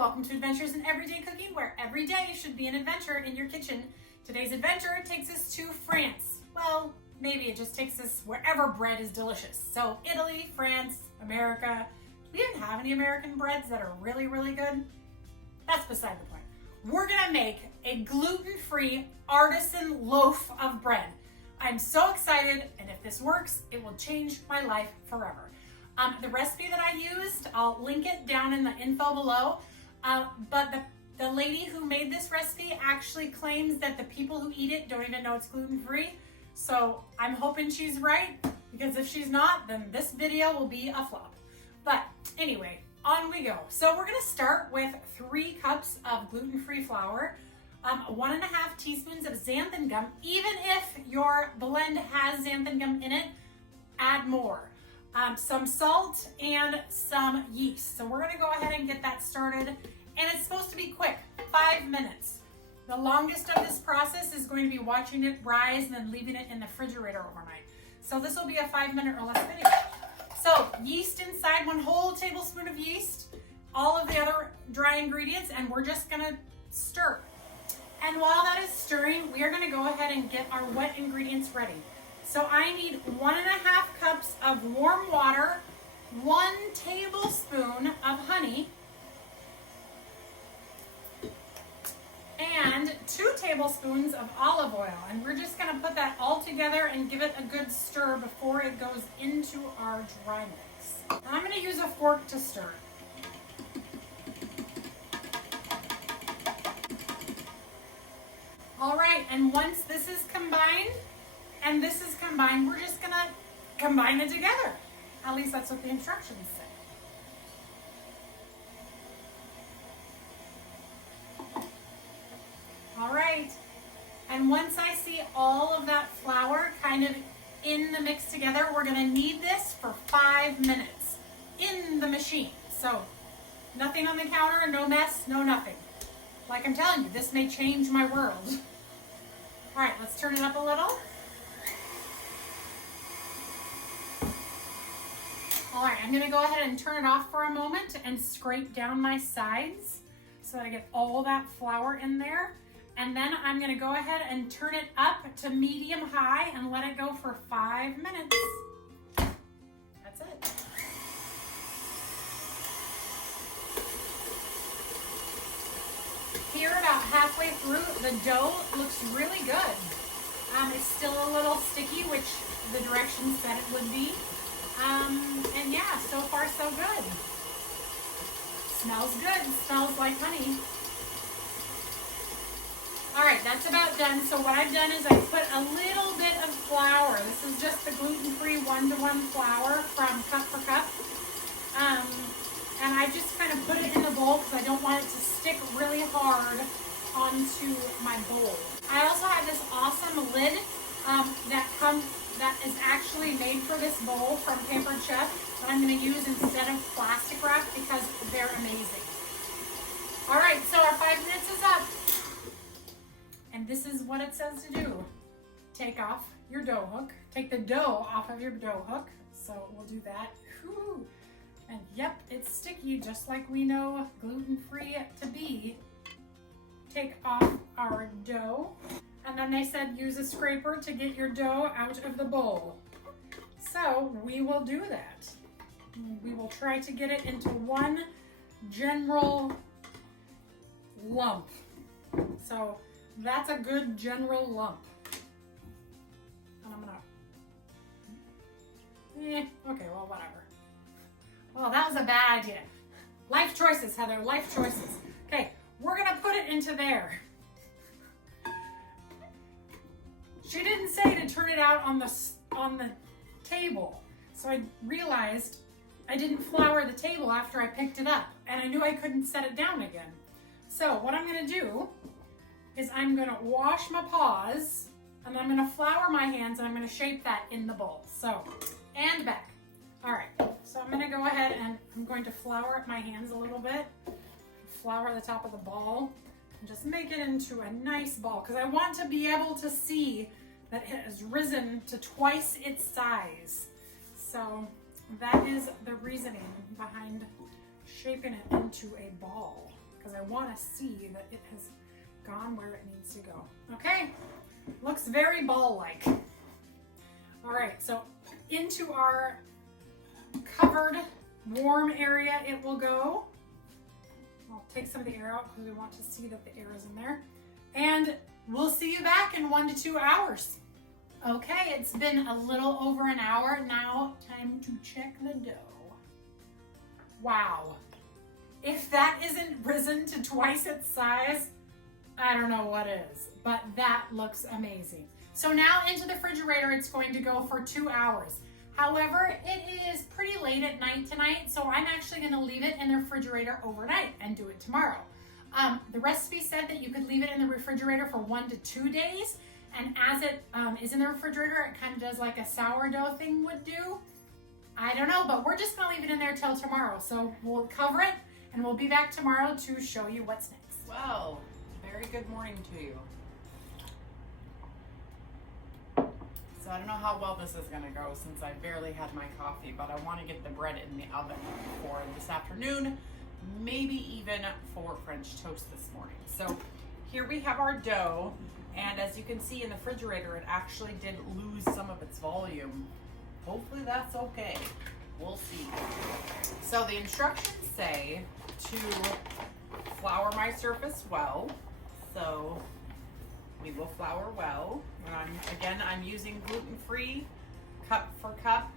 welcome to Adventures in Everyday Cooking, where every day should be an adventure in your kitchen. Today's adventure takes us to France. Well, maybe it just takes us wherever bread is delicious. So Italy, France, America. Do we even have any American breads that are really, really good? That's beside the point. We're gonna make a gluten-free artisan loaf of bread. I'm so excited, and if this works, it will change my life forever. The recipe that I used, I'll link it down in the info below. But the lady who made this recipe actually claims that the people who eat it don't even know it's gluten-free. So I'm hoping she's right, because if she's not, then this video will be a flop. But anyway, on we go. So we're gonna start with 3 cups of gluten-free flour, 1.5 teaspoons of xanthan gum. Even if your blend has xanthan gum in it, add more. Some salt and some yeast. So we're gonna go ahead and get that started. And it's supposed to be quick, 5 minutes. The longest of this process is going to be watching it rise and then leaving it in the refrigerator overnight. So this will be a 5-minute or less video. So yeast inside, 1 whole tablespoon of yeast, all of the other dry ingredients, and we're just gonna stir. And while that is stirring, we are gonna go ahead and get our wet ingredients ready. So I need 1.5 cups of warm water, 1 tablespoon of honey, and 2 tablespoons of olive oil. And we're just gonna put that all together and give it a good stir before it goes into our dry mix. I'm gonna use a fork to stir. All right, and once this is combined, and this is combined, we're just gonna combine it together. At least that's what the instructions say. All right, and once I see all of that flour kind of in the mix together, we're gonna knead this for 5 minutes in the machine. So nothing on the counter, no mess, no nothing. Like I'm telling you, this may change my world. All right, let's turn it up a little. All right, I'm gonna go ahead and turn it off for a moment and scrape down my sides so that I get all that flour in there. And then I'm gonna go ahead and turn it up to medium high and let it go for 5 minutes. That's it. Here, about halfway through, the dough looks really good. It's still a little sticky, which the directions said it would be. And yeah, so far so good. Smells good, smells like honey. All right, that's about done. So what I've done is I put a little bit of flour. This is just the gluten-free 1-to-1 flour from Cup for Cup. And I just kind of put it in the bowl because I don't want it to stick really hard onto my bowl. I also have this awesome lid that is actually made for this bowl from Paper Chef that I'm going to use instead of plastic wrap because they're amazing. All right, so our 5 minutes is up. And this is what it says to do. Take off your dough hook. Take the dough off of your dough hook. So we'll do that. Whew. And yep, it's sticky just like we know gluten-free to be. Take off our dough. And then they said use a scraper to get your dough out of the bowl. So we will do that. We will try to get it into one general lump. So that's a good general lump. And I'm gonna, okay, well, whatever. Well, that was a bad idea. Life choices, Heather, life choices. Okay, we're gonna put it into there. She didn't say to turn it out on the table. So I realized I didn't flour the table after I picked it up, and I knew I couldn't set it down again. So what I'm gonna do is I'm gonna wash my paws, and I'm gonna flour my hands, and I'm gonna shape that in the bowl. So, and back. All right, so I'm gonna go ahead and I'm going to flour my hands a little bit, flour the top of the ball, and just make it into a nice ball, because I want to be able to see that it has risen to twice its size. So that is the reasoning behind shaping it into a ball. because I want to see that it has gone where it needs to go. Okay, looks very ball-like. All right, so into our covered warm area it will go. I'll take some of the air out because we want to see that the air is in there. And we'll see you back in 1 to 2 hours. Okay, it's been a little over an hour. Now, time to check the dough. Wow. If that isn't risen to twice its size, I don't know what is, but that looks amazing. So now into the refrigerator, it's going to go for 2 hours. However, it is pretty late at night tonight, so I'm actually gonna leave it in the refrigerator overnight and do it tomorrow. The recipe said that you could leave it in the refrigerator for 1 to 2 days, and as it is in the refrigerator, it kind of does like a sourdough thing would do. I don't know, but we're just gonna leave it in there till tomorrow. So we'll cover it, and we'll be back tomorrow to show you what's next. Well, very good morning to you. So I don't know how well this is gonna go since I barely had my coffee, but I wanna get the bread in the oven for this afternoon, maybe even for French toast this morning. So here we have our dough, and as you can see in the refrigerator, it actually did lose some of its volume. Hopefully that's okay. We'll see. So the instructions say to flour my surface well. So we will flour well. And I'm using gluten-free, cup for cup.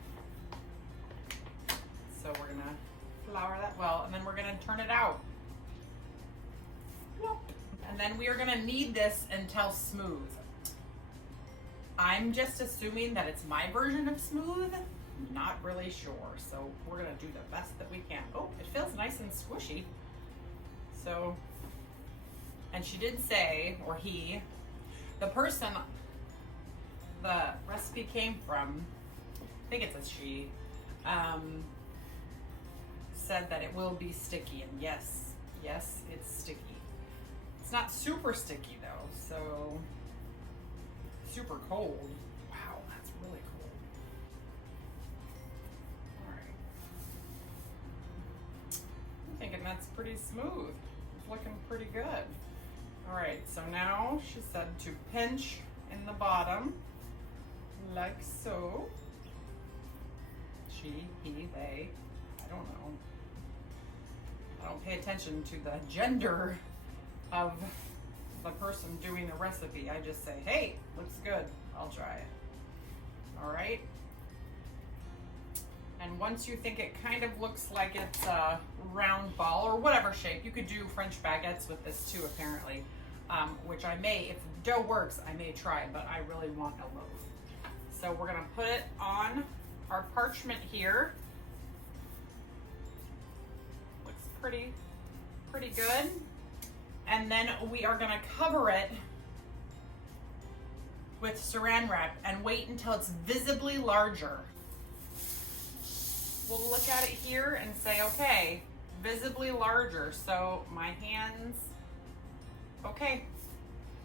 So we're gonna flour that well, and then we're gonna turn it out. And then we are gonna knead this until smooth. I'm just assuming that it's my version of smooth. Not really sure. So we're gonna do the best that we can. Oh, it feels nice and squishy. So, and she did say, or he, the person the recipe came from, I think it's a she, said that it will be sticky, and yes, it's sticky. It's not super sticky though, so super cold. Wow, that's really cold. All right. I'm thinking that's pretty smooth. It's looking pretty good. All right, so now she said to pinch in the bottom, like so. She, he, they, I don't know. I don't pay attention to the gender of the person doing the recipe. I just say, hey, looks good, I'll try it. All right. And once you think it kind of looks like it's a round ball or whatever shape, you could do French baguettes with this too, apparently, which I may, if the dough works, I may try, but I really want a loaf. So we're gonna put it on our parchment here. Looks pretty good. And then we are gonna cover it with saran wrap and wait until it's visibly larger. We'll look at it here and say, okay, visibly larger. So my hands, okay.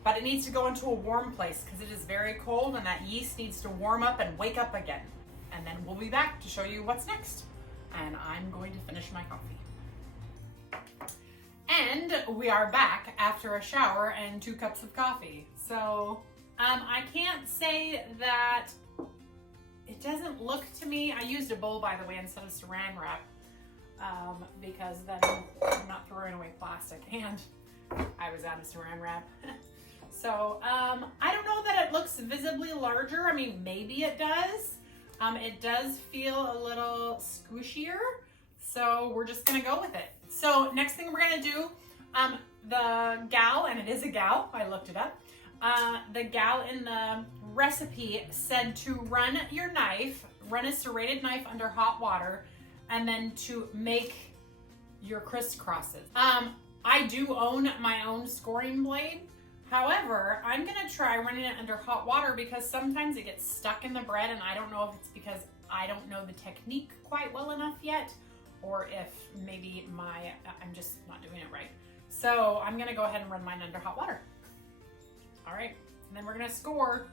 But it needs to go into a warm place because it is very cold and that yeast needs to warm up and wake up again. And then we'll be back to show you what's next. And I'm going to finish my coffee. And we are back after a shower and 2 cups of coffee. So I can't say that it doesn't look to me, I used a bowl by the way instead of saran wrap because then I'm not throwing away plastic and I was out of saran wrap. So I don't know that it looks visibly larger. I mean, maybe it does. It does feel a little squishier. So we're just gonna go with it. So next thing we're gonna do, the gal, and it is a gal, I looked it up. The gal in the recipe said to run your knife, run a serrated knife under hot water, and then to make your crisscrosses. I do own my own scoring blade. However, I'm gonna try running it under hot water because sometimes it gets stuck in the bread and I don't know if it's because I don't know the technique quite well enough yet or if maybe I'm just not doing it right. So I'm gonna go ahead and run mine under hot water. All right, and then we're gonna score.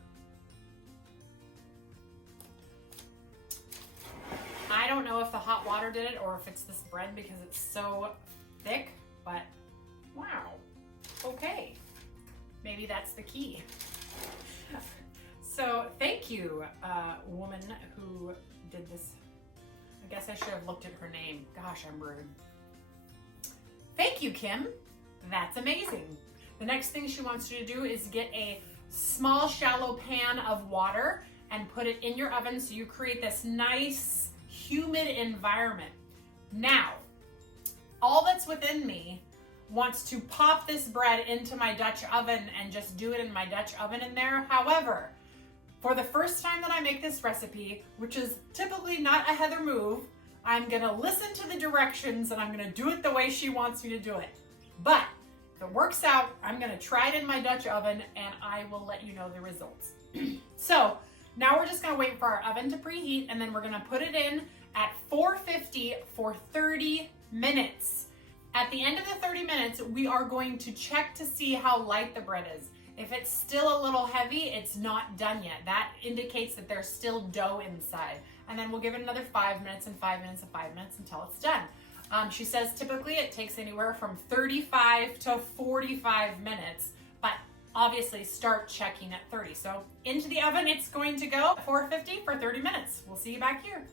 I don't know if the hot water did it or if it's this bread because it's so thick, but Wow. Okay. Maybe that's the key. So thank you, woman who did this. I guess I should have looked at her name. Gosh, I'm rude. Thank you, Kim. That's amazing. The next thing she wants you to do is get a small, shallow pan of water and put it in your oven so you create this nice, humid environment. Now, all that's within me wants to pop this bread into my Dutch oven and just do it in my Dutch oven in there. However, for the first time that I make this recipe, which is typically not a Heather move, I'm gonna listen to the directions and I'm gonna do it the way she wants me to do it. But if it works out, I'm gonna try it in my Dutch oven and I will let you know the results. So now we're just gonna wait for our oven to preheat and then we're gonna put it in at 450 for 30 minutes. At the end of the 30 minutes, we are going to check to see how light the bread is. If it's still a little heavy, it's not done yet. That indicates that there's still dough inside. And then we'll give it another 5 minutes and 5 minutes and 5 minutes until it's done. She says typically it takes anywhere from 35 to 45 minutes, but obviously start checking at 30. So into the oven, it's going to go at 450 for 30 minutes. We'll see you back here.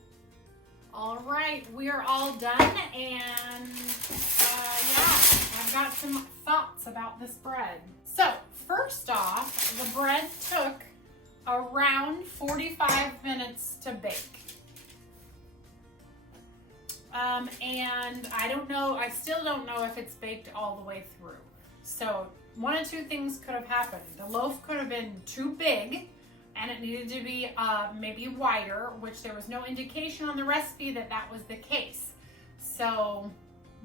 All right, we are all done, and yeah, I've got some thoughts about this bread. So first off, the bread took around 45 minutes to bake. And I don't know, I still don't know if it's baked all the way through. So one of two things could have happened. The loaf could have been too big and it needed to be maybe wider, which there was no indication on the recipe that that was the case. So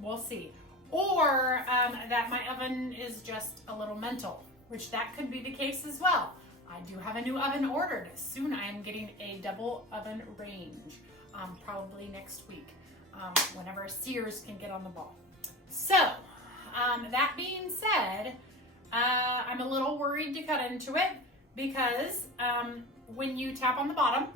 we'll see. Or that my oven is just a little mental, which that could be the case as well. I do have a new oven ordered. Soon I am getting a double oven range, probably next week, whenever Sears can get on the ball. So that being said, I'm a little worried to cut into it because when you tap on the bottom,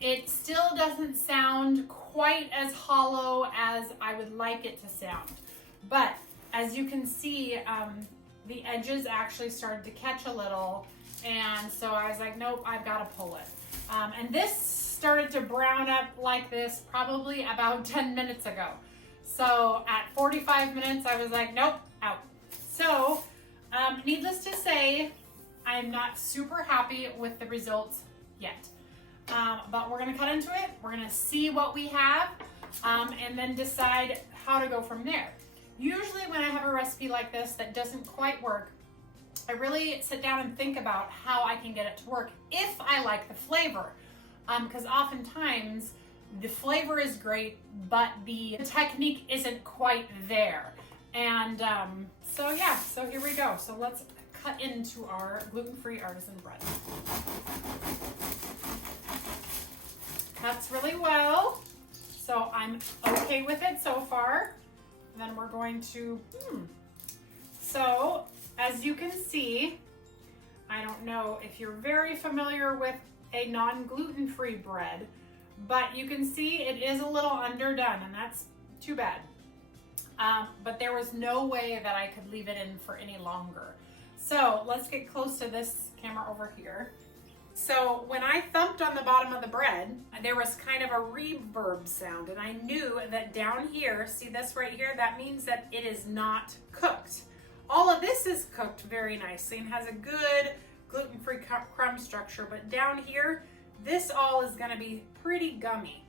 it still doesn't sound quite as hollow as I would like it to sound. But as you can see, the edges actually started to catch a little. And so I was like, nope, I've got to pull it. And this started to brown up like this probably about 10 minutes ago. So at 45 minutes, I was like, nope, out. So needless to say, I'm not super happy with the results yet. But we're gonna cut into it. We're gonna see what we have and then decide how to go from there. Usually when I have a recipe like this that doesn't quite work, I really sit down and think about how I can get it to work if I like the flavor. Because oftentimes the flavor is great, but the technique isn't quite there. And so yeah, so here we go. So let's cut into our gluten-free artisan bread. Cuts really well, so I'm okay with it so far. And then we're going to, So as you can see, I don't know if you're very familiar with a non-gluten-free bread, but you can see it is a little underdone, and that's too bad. But there was no way that I could leave it in for any longer. So let's get close to this camera over here. So when I thumped on the bottom of the bread, there was kind of a reverb sound, and I knew that down here, see this right here, that means that it is not cooked. All of this is cooked very nicely and has a good gluten-free crumb structure, but down here, this all is gonna be pretty gummy.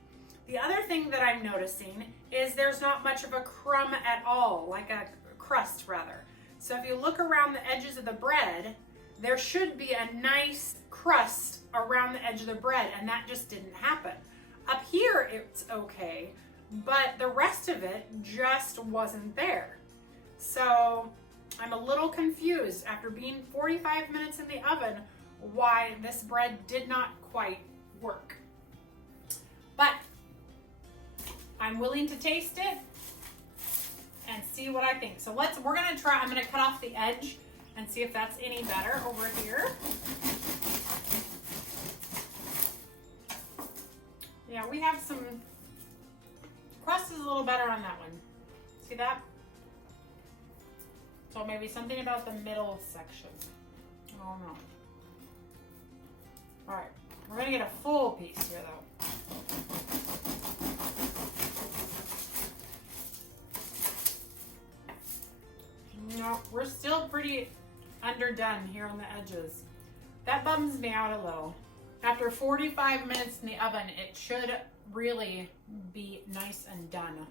The other thing that I'm noticing is there's not much of a crumb at all, like a crust rather. So if you look around the edges of the bread, there should be a nice crust around the edge of the bread, and that just didn't happen. Up here, it's okay, but the rest of it just wasn't there. So I'm a little confused after being 45 minutes in the oven why this bread did not quite work. But I'm willing to taste it and see what I think. So we're gonna try, I'm gonna cut off the edge and see if that's any better over here. Yeah, we have some, crust is a little better on that one. See that? So maybe something about the middle section. I don't know. All right, we're gonna get a full piece here though. No, we're still pretty underdone here on the edges. That bums me out a little. After 45 minutes in the oven, it should really be nice and done.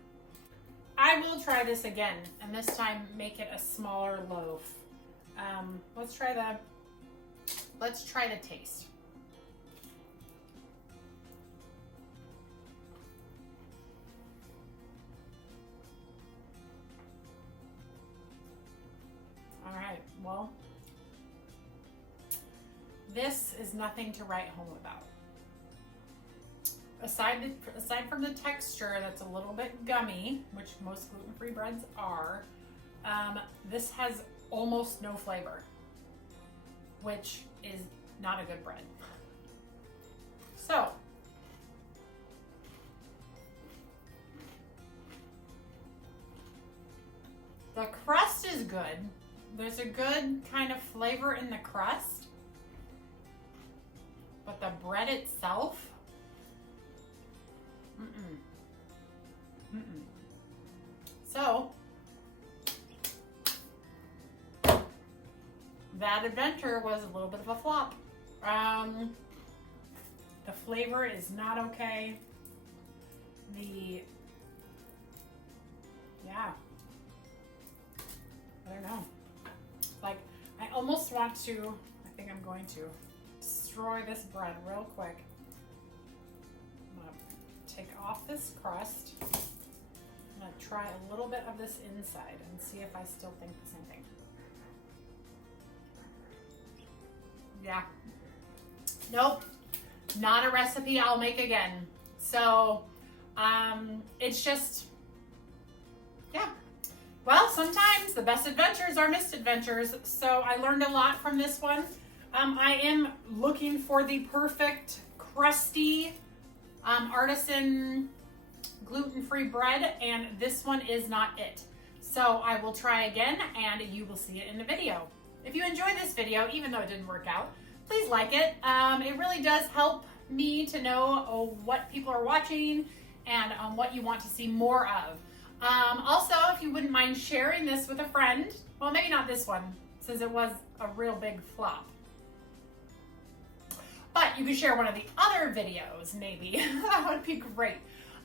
I will try this again, and this time make it a smaller loaf. Let's try the taste. All right, well, this is nothing to write home about. Aside from the texture that's a little bit gummy, which most gluten-free breads are, this has almost no flavor, which is not a good bread. So, the crust is good. There's a good kind of flavor in the crust, but the bread itself, So, that adventure was a little bit of a flop. The flavor is not okay. I don't know. Like, I almost want to, I think I'm going to destroy this bread real quick. I'm gonna take off this crust. I'm gonna try a little bit of this inside and see if I still think the same thing. Yeah. Nope. Not a recipe I'll make again. So, it's just, yeah. Well, sometimes the best adventures are misadventures. So I learned a lot from this one. I am looking for the perfect crusty artisan gluten-free bread, and this one is not it. So I will try again, and you will see it in the video. If you enjoyed this video, even though it didn't work out, please like it. It really does help me to know what people are watching and what you want to see more of. Also, if you wouldn't mind sharing this with a friend, well, maybe not this one, since it was a real big flop. But you could share one of the other videos, maybe. That would be great.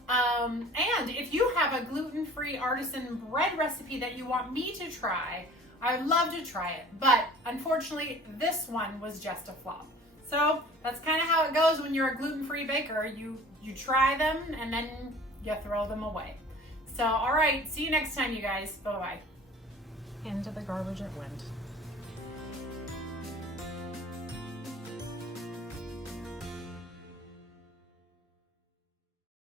And if you have a gluten-free artisan bread recipe that you want me to try, I'd love to try it. But unfortunately, this one was just a flop. So that's kind of how it goes when you're a gluten-free baker. You try them and then you throw them away. So, all right, see you next time, you guys. Bye-bye. Into the garbage it went.